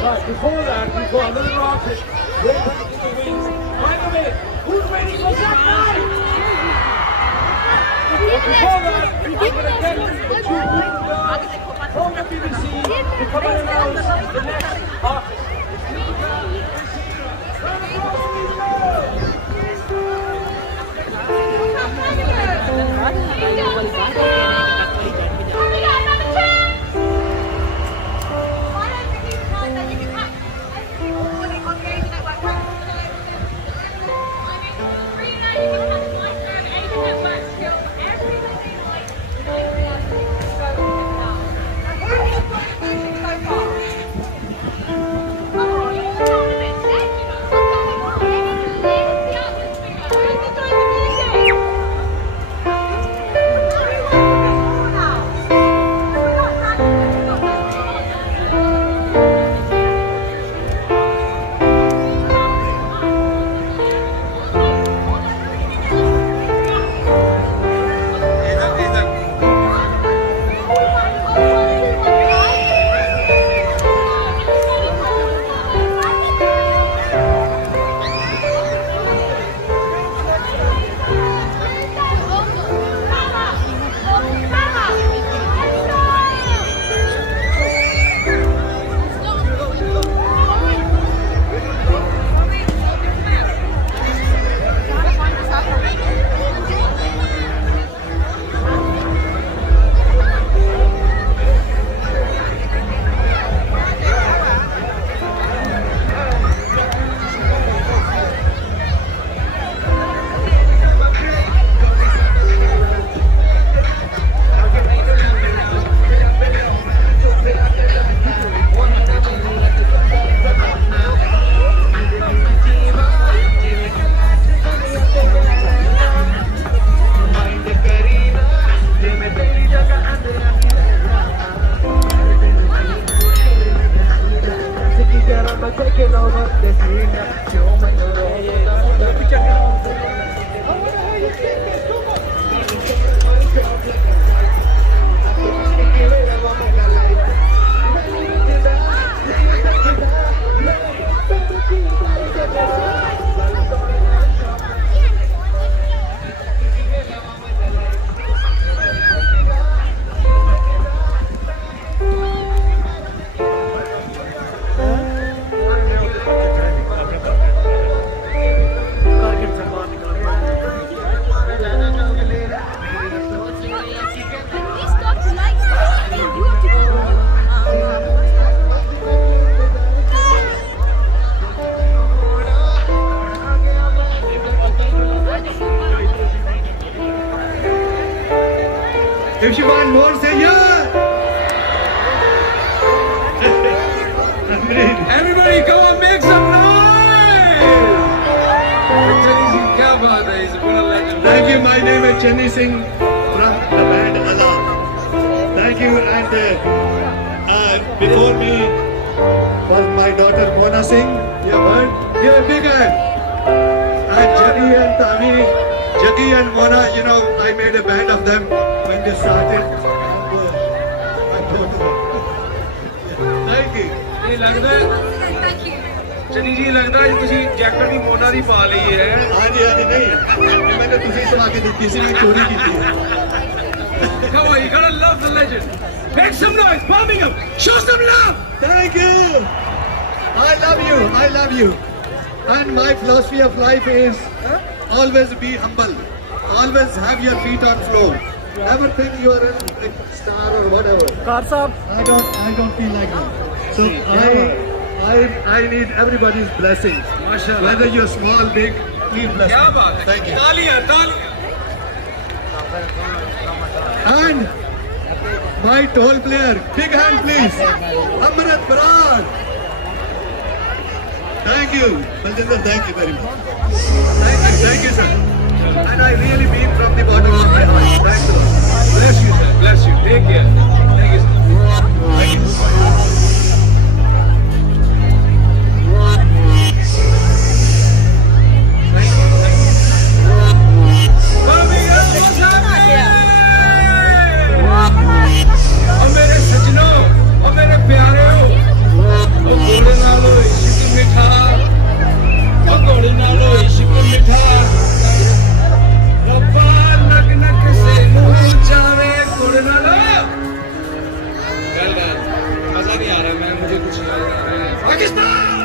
Right, before that, we've got a little artist waiting in the wings. Wait a minute, who's ready for that night? Before that, I'm going to get the two girls from the BBC to come and announce the next artist. If you want more, say yeah! Everybody come on, make some noise! Thank you, my name is Channi Singh from the band Allah. Thank you, and before me was my daughter Mona Singh. You heard? Give a big hand. And Jaggi and Tami, Jaggi and Mona, you know, I made a band of them when they started. Thank you. ਇਹ ਲੱਗਦਾ ਚੰਨੀ ਜੀ ਲੱਗਦਾ ਜੀ ਤੁਸੀਂ jacket ਵੀ ਮੋਨਾ ਦੀ ਪਾ ਲਈ ਹੈ ਹਾਂਜੀ ਹਾਂਜੀ ਨਹੀਂ ਮੈਨੂੰ ਤੁਸੀਂ ਸਵਾ ਕੇ ਦਿੱਤੀ ਸੀ ਚੋਰੀ ਕੀਤੀ ਹੈ Come on, you gotta love the legend. Make some noise, Birmingham. Show some love. Thank you. I love you. I love you. And my philosophy of life is always be humble. Always have your feet on floor. Never think you are a star or whatever. Kar Saab. I don't feel like that. So I need everybody's blessings. Mashallah. Whether you're small, big, please bless क्या me. बात है? Thank you. तालियां, तालियां. And my toll player, big hand please. Amrit Farad. Thank you. Baljinder, thank you very much. Thank you sir. And I really mean from the bottom of my heart. Thanks a lot. Bless you, sir. Bless you. Take care. Thank you, sir. Thank you. और मेरे सजनों और मेरे प्यारे हो Pakistan!